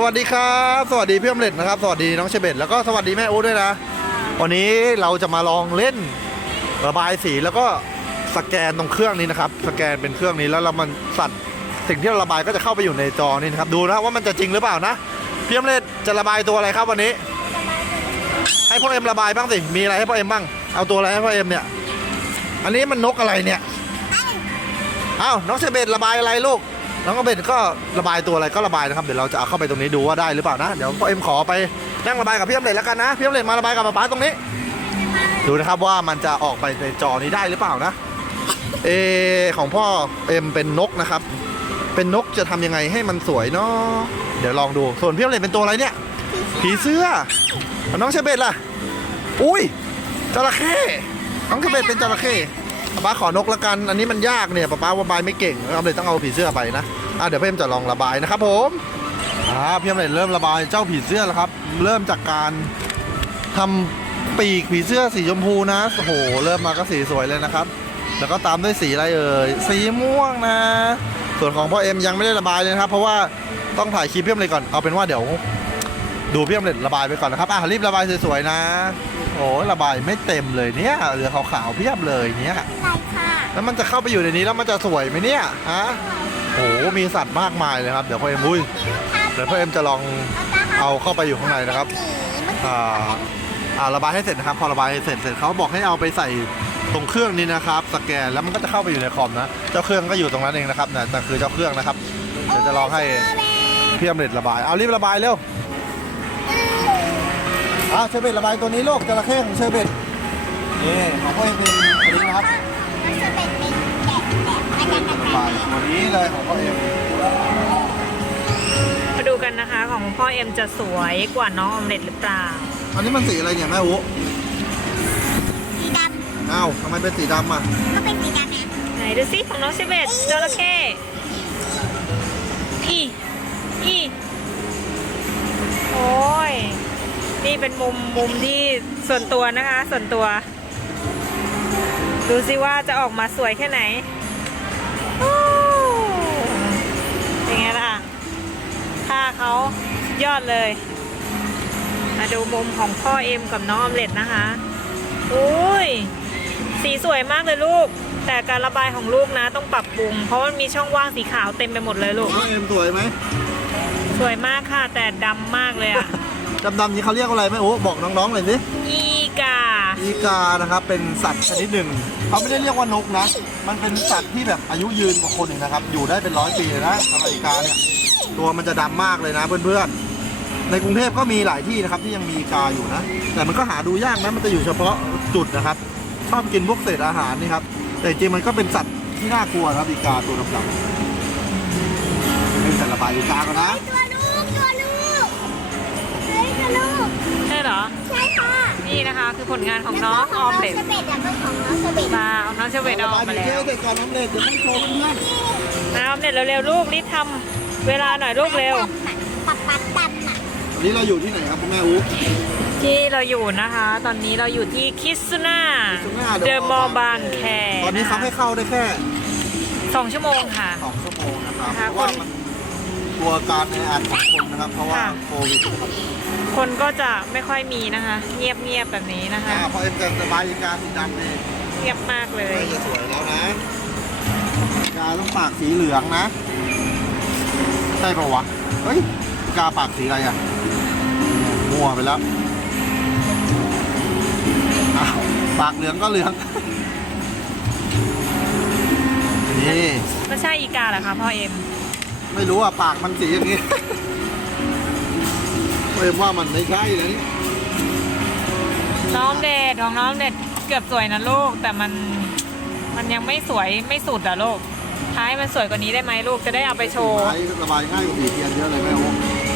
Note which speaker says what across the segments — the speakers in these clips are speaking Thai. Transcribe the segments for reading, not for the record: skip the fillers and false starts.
Speaker 1: วัสดีครับสวัสดีพี่อมเล็ตนะครับสวัสดีน้องเชเบตแล้วก็สวัสดีแม่อู๊ดด้วยนะวันนี้เราจะมาลองเล่นระบายสีแล้วก็สแกนตรงเครื่องนี้นะครับสแกนเป็นเครื่องนี้แล้วเรามันสัตว์สิ่งที่เราระบายก็จะเข้าไปอยู่ในจอนี้นะครับดูนะว่ามันจะจริงหรือเปล่านะพี่อมเล็ตจะระบายตัวอะไรครับวันนี้ให้พ่อเอ็มระบายบ้างสิมีอะไรให้พ่อเอ็มบ้างเอาตัวอะไรให้พ่อเอ็มเนี่ยอันนี้มันนกอะไรเนี่ยอ้าวน้องเชเบตระบายอะไรลูกน้องเบนก็ระบายตัวอะไรก็ระบายนะครับเดี๋ยวเราจะเอาเข้าไปตรงนี้ดูว่าได้หรือเปล่านะเดี๋ยวพ่อเอ็มขอไปนั่งระบายกับพี่อมเล็ตแล้วกันนะพี่อมเล็ตมาระบายกับป๊าตรงนี้ดูนะครับว่ามันจะออกไปในจอนี้ได้หรือเปล่านะของพ่อเอ็มเป็นนกนะครับเป็นนกจะทำยังไงให้มันสวยเนาะเดี๋ยวลองดูส่วนพี่อมเล็ตเป็นตัวอะไรเนี่ยผีเสื้อน้องเชเบตล่ะอุ้ยจระเข้น้องเชเบตเป็นจระเข้ป๊าขอนกละกันอันนี้มันยากเนี่ยป๊าระบายไม่เก่งเลยต้องเอาผีเสื้อไปนะเดี๋ยวพี่เอ็มจะลองระบายนะครับผมพี่เอ็มเริ่มระบายเจ้าผีเสื้อแล้วครับเริ่มจากการทำปีกผีเสื้อสีชมพูนะโอ้โหเริ่มมาก็สีสวยเลยนะครับแล้วก็ตามด้วยสีอะไรเอ่ยสีม่วงนะส่วนของพ่อเอ็มยังไม่ได้ระบายเลยนะครับเพราะว่าต้องถ่ายคลิปพี่เอ็มเลยก่อนเอาเป็นว่าเดี๋ยวดูพี่เอ็มระบายไปก่อนนะครับรีบระบายสวยๆนะโอ้ระบายไม่เต็มเลยเนี่ยเหลือขาวๆเพียบเลยเนี่ยแล้วมันจะเข้าไปอยู่ในนี้แล้วมันจะสวยไหมเนี่ยฮะโอ้มีสัตว์มากมายเลยครับเดี๋ยวพ่อเอ็มเดี๋ยวพ่อเอ็มจะลองเอาเข้าไปอยู่ข้างในนะครับระบายให้เสร็จนะครับพอระบายเสร็จเขาบอกให้เอาไปใส่ตรงเครื่องนี้นะครับสแกนแล้วมันก็จะเข้าไปอยู่ในคอมนะเจ้าเครื่องก็อยู่ตรงนั้นเองนะครับนั่นคือเจ้าเครื่องนะครับเดี๋ยวจะลองให้พี่อมเล็ตระบายเอารีบระบายเร็วเชอร์เบตระบายตัวนี้ลูกจระเข้ของเชอร์เบตนี่ของพ่อเอ็มเป็นตัวนี้นะครับระบายตัวนี้เลยของพ่อเอ็ม
Speaker 2: มาดูกันนะคะของพ่อเอ็มจะสวยกว่าน้องออมเล็ตหรือเปล่า
Speaker 1: อันนี้มันสีอะไรเนี่ยแม่อู๋
Speaker 3: สีดำ
Speaker 1: อ้าวทำไมเป็นสีดำอ่ะ
Speaker 3: ก็เป็นสีดำนะ
Speaker 2: ไหนดูสิของน้องเชเบตจระเข้อีโอ้ยนี่เป็นมุมที่ส่วนตัวนะคะส่วนตัวดูสิว่าจะออกมาสวยแค่ไหนเป็นไงล่ะท่าเขายอดเลยมาดูมุมของพ่อเอ็มกับน้องออมเล็ตนะคะอุ้ยสีสวยมากเลยลูกแต่การระบายของลูกนะต้องปรับปรุงเพราะมันมีช่องว่างสีขาวเต็มไปหมดเลยลูก
Speaker 1: พ่อเอ็มสวยไหม
Speaker 2: สวยมากค่ะแต่ดำมากเลยอะ
Speaker 1: ดำๆนี้เขาเรียกอะไรแม่อู๋บอกน้องๆหน่อยสิ
Speaker 2: อีกา
Speaker 1: นะครับเป็นสัตว์ชนิดหนึ่งเขาไม่ได้เรียกว่านกนะมันเป็นสัตว์ที่แบบอายุยืนกว่าคนอีกนะครับอยู่ได้เป็น100 ปีเลยนะสำหรับอีกาเนี่ยตัวมันจะดำมากเลยนะเพื่อนๆในกรุงเทพก็มีหลายที่นะครับที่ยังมีอีกาอยู่นะแต่มันก็หาดูยากนะมันจะอยู่เฉพาะจุดนะครับชอบกินพวกเศษอาหารนี่ครับแต่จริงมันก็เป็นสัตว์ที่น่ากลัวครับอีกาตัวดำๆเป็นสัตว์ระบายอีกากันนะ
Speaker 2: ใช่เหรอ
Speaker 3: ใช่ค่ะ
Speaker 2: นี่นะคะคือผลงานของน้องออมเล็ตมาเอาน้องเชเวตออกมาแล้ว
Speaker 1: ก่อนน้องเล็ตจะต้องโชว์เพื่อน
Speaker 2: ออมเล็ตเร็วๆลูกรีบทำเวลาหน่อยลูกเร็ว
Speaker 3: ปัดดำอ่ะ
Speaker 1: วันนี้เราอยู่ที่ไหนครับคุณแม่อุ๊
Speaker 2: ที่เราอยู่นะคะตอนนี้เราอยู่ที่คิซุน่าเดอะมอลล์บางแค
Speaker 1: ตอนนี้เขาให้เข้าได้แค่
Speaker 2: 2 ชั่วโมงค่ะ
Speaker 1: 2 ชั่วโมงนะครับเพราะว่ามันกลัวการในอัดของคนนะครับเพราะว่าโควิด
Speaker 2: คนก็จะไม่ค่อยมีนะคะเงียบแบบนี้นะคะ
Speaker 1: พอเอ็มจะระบายอีกาสีดำเลย
Speaker 2: เงียบมากเลย
Speaker 1: จะสวยแล้วนะกาต้องปากสีเหลืองนะใช่ปะวะเฮ้ยกาปากสีอะไรอ่ะมัวไปแล้วปากเหลืองก็เหลืองนี่
Speaker 2: ไม่ใช่อีกาเหรอคะพ่อเอ็ม
Speaker 1: ไม่รู้อ่ะปากมันสีอย่างนี้เอ็มว่ามันไม่ใช่นะนี่
Speaker 2: น้องเด็ดของน้องเด็ดเกือบสวยนะลูกแต่มันยังไม่สวยไม่สุดอะลูกท้ายมันสวยกว่านี้ได้ไหมลูกจะได้เอาไปโชว์
Speaker 1: ระบายง่ายกว่าผีเทียนเยอะเลยแม่โอ้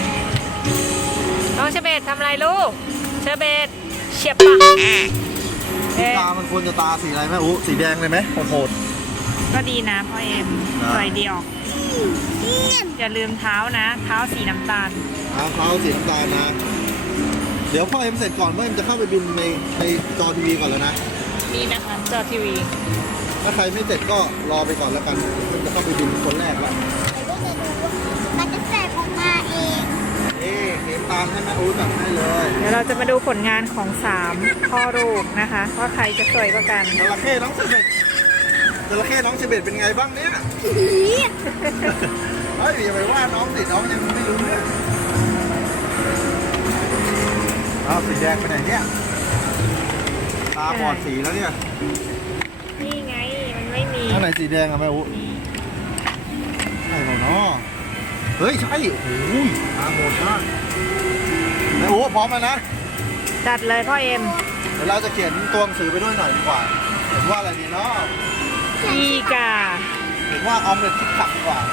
Speaker 2: น้องเชเบตทำอะไรลูกเชเบตเฉียบปะ
Speaker 1: ตามันควรจะตาสีอะไรแม่อู้สีแดงเลยไหมโหด
Speaker 2: ก็ดีนะพ่อเอ็มสวยเดียวอย่าลืมเท้านะเท้าสีน้ำตาล
Speaker 1: เท้าสีน้ำตาลนะเดี๋ยวพ่อเอ็มเสร็จก่อนพ่อเอ็มจะเข้าไปบินในจอทีวีก่อนแล้วนะ
Speaker 2: นี่นะคะจอทีวี
Speaker 1: ถ้าใครไม่เสร็จก็รอไปก่อนแล้วกันมันจะเข้าไปบินคนแรกแล้ว
Speaker 3: มันจะแสบออกมาเอง
Speaker 1: เข็มตามให้แม่อูจัดให้เลย
Speaker 2: เดี๋ยวเราจะมาดูผลงานของ3พ่อลูกนะคะ ว่าใครจะสวยกว่ากัน
Speaker 1: จระเข้น้องเชเบตจระเข้น้องเชเบตเป็นไงบ้างเนี่ยเฮ้ยอย่าไปว่าน้องสิน้องยังไม่รู้เนี่ยอ้าวสีแดงไปไหนเนี่ยตาบอดสีแล้วเนี่ย
Speaker 2: นี่ไงมันไม่มี
Speaker 1: ข้างไหนสีแดงอะแม่อูใช่เหรอเนาะเฮ้ยใช่โอ้โหตาโหดมากแม่อูพร้อมแล้วนะ
Speaker 2: จัดเลยพ่อเอ็ม
Speaker 1: เดี๋ยวเราจะเขียนตัวหนังสือไปด้วยหน่อยดีกว่าเห็นว่าอะไรดีเนาะ
Speaker 2: อีกา
Speaker 1: เห็นว่าออมเล็ตคิดขับดีกว่า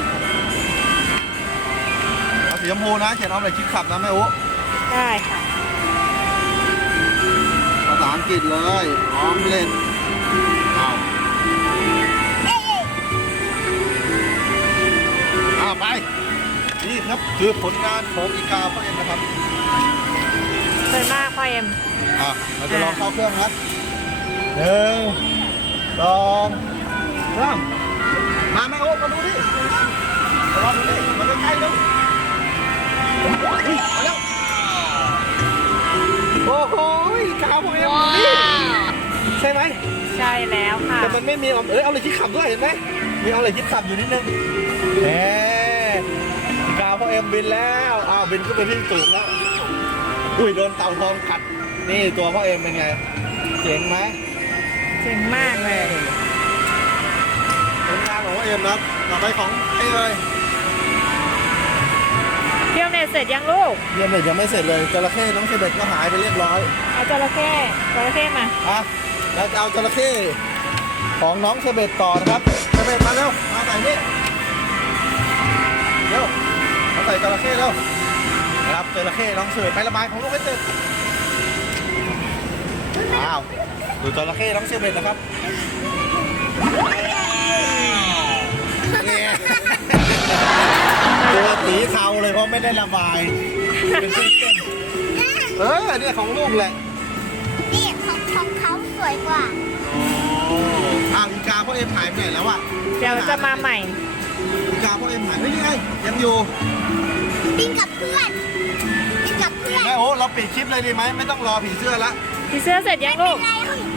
Speaker 1: เอาสีชมพูนะเขียนออมเล็ตคิดขับนะแม่อู
Speaker 2: ได้ค่ะ
Speaker 1: ภาษาอังกฤษเลยออมเล็ตเอาไปนี่ครับคือผลงานของอีกาพ่อเอ็มนะครับ
Speaker 2: สวยมากพ่อเอ็ม
Speaker 1: เราจะลองเข้าเครื่องครับหนึ่งสองสามมาแม่โอ๊คมาดูดิมาลองดูดิมาใกล้ๆดูมาแล้วโอ้โหกาวของเอ็มนี่ใช่ไหม
Speaker 2: ใช่แล้วค่ะ
Speaker 1: แต่มันไม่มีเอาอะไรคิดขับด้วยเห็นไหมมีเอาอะไรคิดขับอยู่นิดนึงแหมกาวของเอ็มบินแล้วบินขึ้นไปที่สูงแล้วอุ้ยโดนเต่าทองกัดนี่ตัวพ่อเอ็มเป็นไงเจ๋งไหม
Speaker 2: เจ๋งมากเลย
Speaker 1: ผลงานของพ่อเอ็มนะครับต่อไปของไอ้เลย
Speaker 2: เที่ยวเน็ตเสร็จยังลูก
Speaker 1: เรียนเด็กยังไม่เสร็จเลยจระเข้น้องเชเบตก็หายไปเรียบร้อย
Speaker 2: เอาจระเข้มา
Speaker 1: เราจะเอาจระเข้ของน้องเชเบตต่อนะครับเชเบตมาเร็วมาใส่นี่เร็วมาใส่จระเข้เร็วนะครับจระเข้น้องเชเบตไประบายของลูกให้เสร็จดูจระเข้น้องเชเบตนะครับตัวตีเขาเลยเพราะไม่ได้ระบายเป็นเส้นๆเนี่ยของลูกแหละ
Speaker 3: นี่ของเขาสวยกว่า
Speaker 1: อีกาพ่อเอ็มหายไปไหนแล้วอ่ะ
Speaker 2: เดี๋ยวจะมาใหม่
Speaker 1: อีกาพ่อเอ็มหายไม่ยังไงยังอยู่
Speaker 3: บินกับเพื่อนบินกับเพื่อน
Speaker 1: แม่โอ้เราปิดคลิปเลยดีไหมไม่ต้องรอผีเสื้อละ
Speaker 2: พี่เสื้อเสร็จยังลูก
Speaker 3: อะไร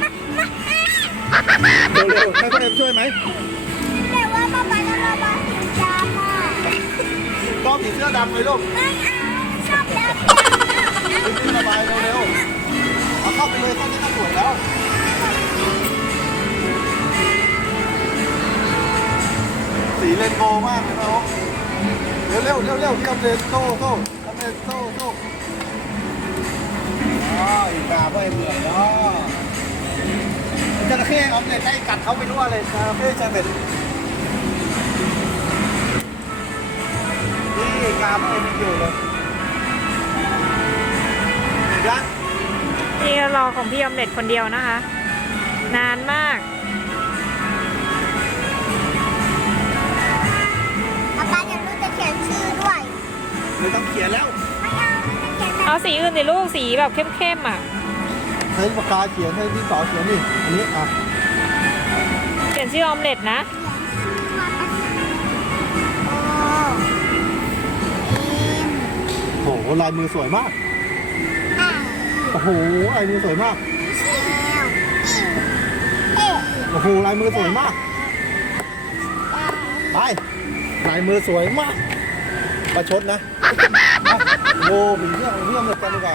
Speaker 1: เร็วๆให้พ่อเอ็มช่วยไหม
Speaker 3: แต่ว่าป๊าป๊าจะมาบ้านสีดำอ่ะ
Speaker 1: ก็ผีเสื้อดำเลยลูก
Speaker 3: ไม่เอาชอบดำ
Speaker 1: รีบระบายเร็วๆเอาเข้าไปเลยแค่นี้ก็สวยแล้วสีเรนโบว์มากเลยนะโอ้เร็วๆเร็วๆพี่เอาเลนโซ่เอาเลนโซ่อีกาพ่อเอ็มเหนื่อยเนาะจระเข้เอาเลยได้กัดเขาไปทั่วเลยจระเข้จะเป็นนี่กาพ่อเอ็มอยู่เลยยัง
Speaker 2: นี่รอของพี่ออมเล็ตคนเดียวนะคะ นานมาก
Speaker 3: ป๊าป๊าจะรู้จะเขียนชื่อด้วย
Speaker 1: ไม่ต้องเขียนแล้ว
Speaker 3: ไม่เอาจะเขียนแบบ
Speaker 2: เอาสีอื่นดิลูกสีแบบเข้มๆอ่ะ
Speaker 1: ให้ปากกาเขียนให้ที่สอเขียนนี่อันนี้
Speaker 2: เขียนชื่อออมเล็ตนะ
Speaker 1: โอ้โหลายมือสวยมาก
Speaker 3: อ่า
Speaker 1: โอ้โหลายมือสวยมาก
Speaker 3: เชลเอ๊ะ
Speaker 1: โอ้โหลายมือสวยมากไปลายมือสวยมากประชดนะโอ้ผีเรื่องหมดกันดีกว่า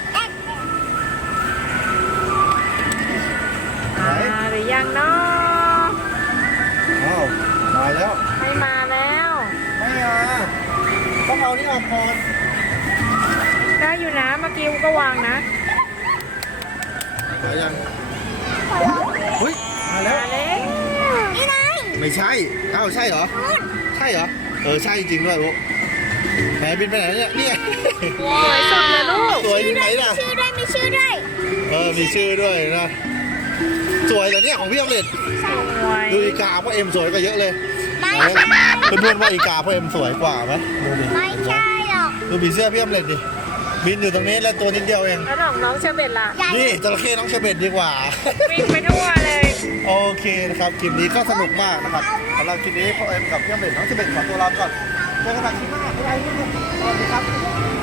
Speaker 1: ไหน
Speaker 2: มาหรือยังเนาะ
Speaker 1: อ้าวมาแล้ว
Speaker 2: ไม่มาแล้ว
Speaker 1: ไม่ต้องเอานี่ออกก่อน
Speaker 2: ได้อยู่นะเมื่อกี้ก็วางนะ
Speaker 1: มายังเฮ้ยมาแล้ว
Speaker 2: มาแล้ว
Speaker 3: นี่ไง
Speaker 1: ไม่ใช่อ้าวใช่เหรอ ใช่เหรอ ใช่จริงด้วยโอ้แหมบินไปไหนเนี่ยนี่
Speaker 2: สวยสุดเลยลูก
Speaker 1: สวยที่ไหนล่ะ
Speaker 3: ชื่อด้วยมีชื่อด้วย
Speaker 1: มีชื่อด้วยนะสวยเหรอเนี่ยของพี่ออมเล็ต
Speaker 2: สวย
Speaker 1: ดูอีกาพ่อเอ็มสวยกว่าเยอะเลย
Speaker 3: ไม่ใช่
Speaker 1: เพื่อนๆว่าอีกาพ่อเอ็มสวยกว่าไหมดูดิ
Speaker 3: ไม่ใช่หรอก
Speaker 1: ดูผีเสื้อพี่ออมเล็ตดิบินอยู่ตรงนี้แล้วตัวนิดเดียวเอง
Speaker 2: แล้วน้องเชอร์เบตล่ะ
Speaker 3: ใหญ่
Speaker 1: นี่จระเข้น้องเชเบตดีกว่า
Speaker 2: วิ่งไปทั่วเลย
Speaker 1: โอเคนะครับคลิปนี้ก็สนุกมากนะครับสำหรับคลิปนี้พ่อเอ็มกับพี่ออมเล็ตน้องเชเบตขอตัวลาไปก่อนเจอกันใหม่คลิปหน้าบ๊ายบายสวัสดีครับ